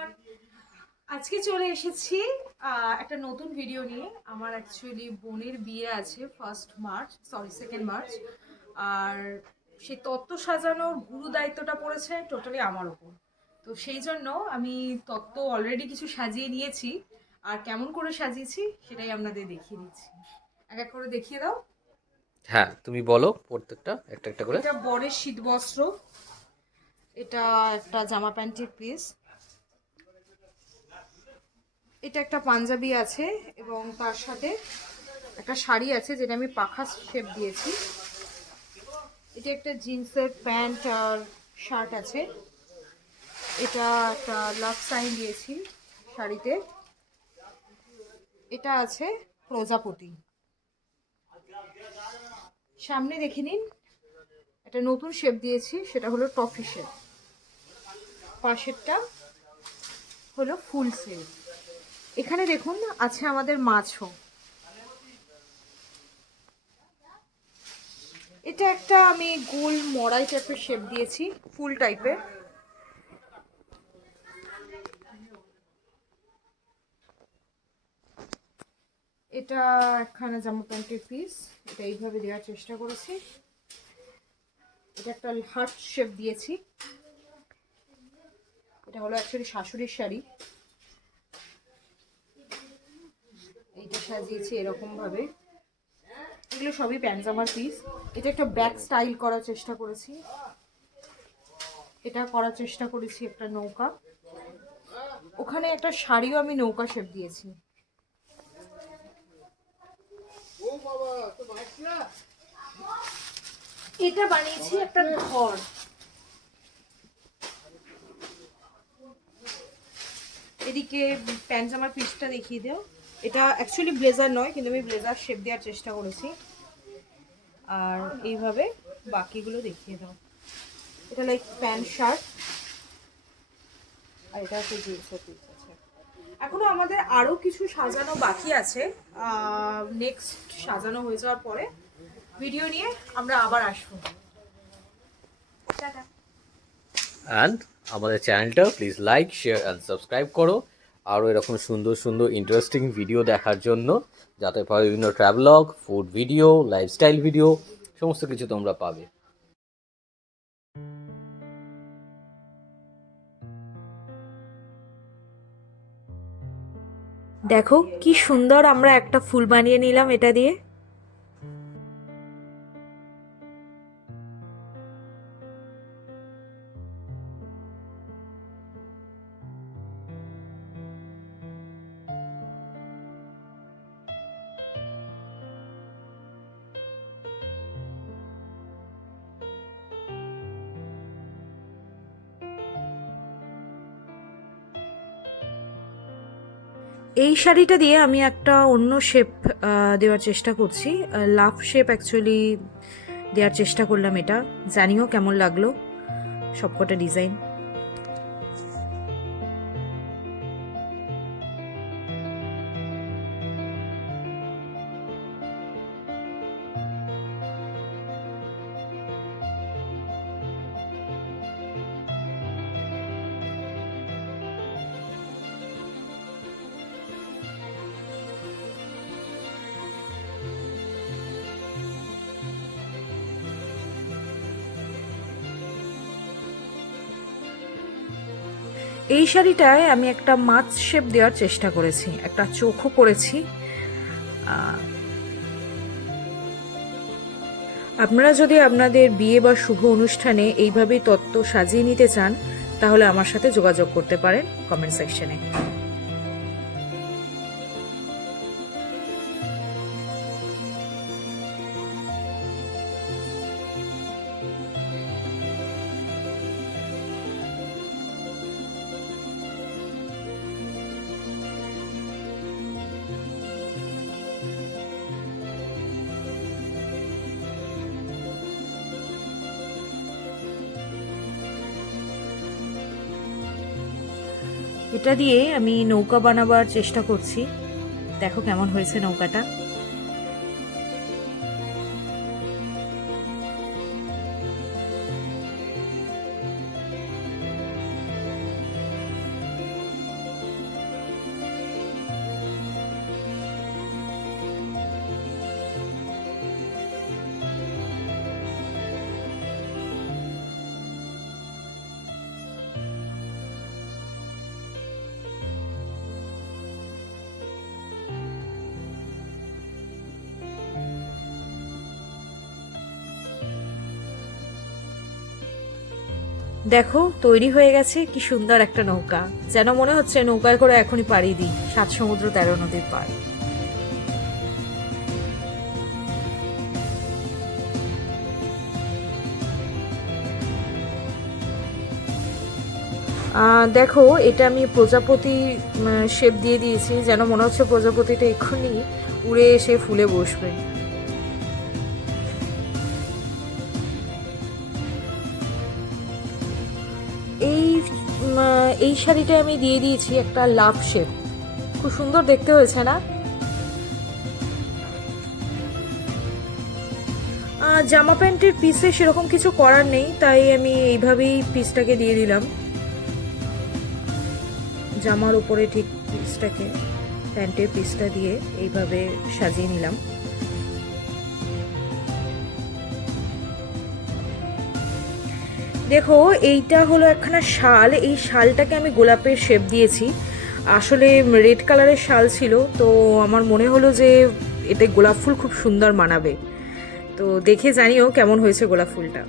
Everyone আজকে চলে এসেছি একটা নতুন ভিডিও নিয়ে। আমার অ্যাকচুয়ালি বোনের বিয়ে আছে first March sorry second March আর সেই তত্ত্ব সাজানোর গুরু দায়িত্বটা পড়েছে টোটালি আমার ওপর। তো সেই জন্য আমি তত্ত্ব অলরেডি কিছু সাজিয়ে নিয়েছি। আর কেমন করে সাজিয়েছি সেটাই আপনাদের দেখিয়ে দিচ্ছি। এক এক করে দেখিয়ে দাও। হ্যাঁ তুমি বলো প্রত্যেকটা একটা একটা করে। এটা বরের শীত বস্ত্র এটা একটা জামা প্যান্টের পিস এটা একটা পাঞ্জাবি আছে এবং তার সাথে একটা শাড়ি আছে যেটা আমি পাখা শেপ দিয়েছি। এটা একটা জিন্সের প্যান্ট আর শার্ট আছে। এটা একটা লাভ সাইন দিয়েছি শাড়িতে। এটা আছে প্রজাপতি। সামনে দেখে নিন, একটা নতুন শেপ দিয়েছি, সেটা হলো টফি শেপ পাশেরটা হলো ফুল শেপ এখানে দেখুন, আছে আমাদের মাছও। এটা একটা আমি গোল মড়াই টাইপের শেপ দিয়েছি, ফুল টাইপের। এটা একখানা জামা প্যান্টের পিস এটা এইভাবে দেওয়ার চেষ্টা করেছি। এটা একটা হার্ট শেপ দিয়েছি। এটা হলো অ্যাকচুয়ালি শাশুড়ির শাড়ি এইটা সাজিয়েছি এরকম ভাবে এগুলো সবই প্যান্জামার পিস এটা একটা ব্যাক স্টাইল করার চেষ্টা করেছি। এটা করার চেষ্টা করেছি একটা নৌকা। ওখানে একটা শাড়িও আমি নৌকা শেপ দিয়েছি। এটা বানিয়েছি একটা ঘর। এদিকে প্যান্ট জামার পিসটা দেখিয়ে দাও। এটা অ্যাকচুয়ালি ব্লেজার নয়, কিন্তু আমি ব্লেজার শেপ দেওয়ার চেষ্টা করেছি। আর এইভাবে বাকিগুলো দেখিয়ে দাও। এটা লাইক প্যান্ট শার্ট আর এটা হচ্ছে জিন্সের পিস আছে। এখনও আমাদের আরও কিছু সাজানো বাকি আছে। নেক্সট সাজানো হয়ে যাওয়ার পরে ভিডিও নিয়ে আমরা আবার আসব। অ্যান্ড আমাদের চ্যানেলটা please like share and subscribe করো। আরও এরকম সুন্দর সুন্দর ইন্টারেস্টিং ভিডিও দেখার জন্য, যাতে পারে বিভিন্ন travelogue food video lifestyle video সমস্ত কিছু তোমরা পাবে। দেখো, কি সুন্দর আমরা একটা ফুল বানিয়ে নিলাম এটা দিয়ে। এই শাড়িটা দিয়ে আমি একটা অন্য শেপ দেওয়ার চেষ্টা করছি। লাভ শেপ অ্যাকচুয়ালি দেওয়ার চেষ্টা করলাম এটা। জানিও কেমন লাগল সবকটা ডিজাইন এই শাড়িটায় আমি একটা মাছ শেপ দেওয়ার চেষ্টা করেছি, একটা চোখও করেছি। আপনারা যদি আপনাদের বিয়ে বা শুভ অনুষ্ঠানে এইভাবেই তত্ত্ব সাজিয়ে নিতে চান, তাহলে আমার সাথে যোগাযোগ করতে পারেন কমেন্ট সেকশনে। এটা দিয়ে আমি নৌকা বানাবার চেষ্টা করছি। দেখো কেমন হয়েছে নৌকাটা। দেখো, তৈরি হয়ে গেছে কি সুন্দর একটা নৌকা। যেন মনে হচ্ছে নৌকায় করে এখনই পাড়ি দিই, সাত সমুদ্র তেরো নদীর পার দেখো, এটা আমি প্রজাপতি শেপ দিয়ে দিয়েছি, যেন মনে হচ্ছে প্রজাপতিটা এক্ষুনি উড়ে এসে ফুলে বসবে। এই শাড়িটা আমি দিয়ে দিয়েছি একটা লাভ শেপ খুব সুন্দর দেখতে হয়েছে, না? জামা প্যান্টের পিসে সেরকম কিছু করার নেই, তাই আমি এইভাবেই পিসটাকে দিয়ে দিলাম। জামার উপরে ঠিক পিসটাকে প্যান্টের পিসটা দিয়ে এইভাবে সাজিয়ে নিলাম। দেখো, এইটা হলো একখানা শাল। এই শালটাকে আমি গোলাপের শেপ দিয়েছি। আসলে রেড কালারের শাল ছিল, তো আমার মনে হলো যে এতে গোলাপ ফুল খুব সুন্দর মানাবে। তো দেখে জানিও কেমন হয়েছে গোলাপ ফুলটা।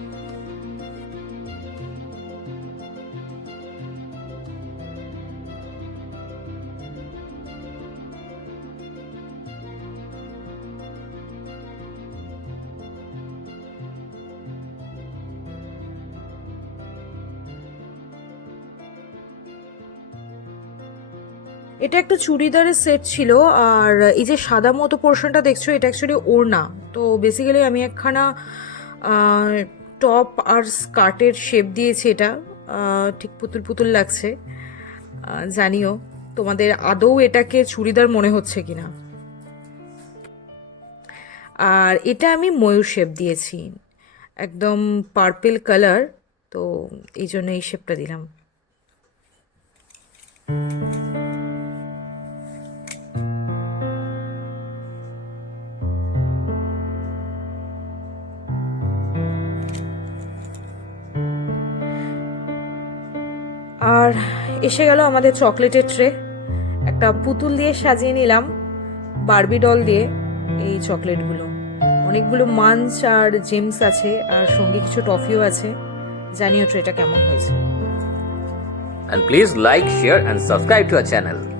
এটা একটা চুড়িদারের সেট ছিল, আর এই যে সাদা মতো পোর্শনটা দেখছ, এটা অ্যাকচুয়ালি ওড়না। তো বেসিক্যালি আমি একখানা টপ আর স্কার্টের শেপ দিয়েছি এটা। ঠিক পুতুল পুতুল লাগছে। জানিও, তোমাদের আদৌ এটাকে চুড়িদার মনে হচ্ছে কিনা। আর এটা আমি ময়ূর শেপ দিয়েছি। একদম পার্পেল কালার তো এই জন্য এই শেপটা দিলাম। আর এসে গেল আমাদের চকলেটের ট্রে। একটা পুতুল দিয়ে সাজিয়ে নিলাম বার্বি ডল দিয়ে এই চকলেটগুলো। অনেকগুলো মাঞ্চ আর জেমস আছে আর সঙ্গে কিছু টফিও আছে। জানিও ট্রেটা কেমন হয়েছে। And please like, share, and subscribe to our channel.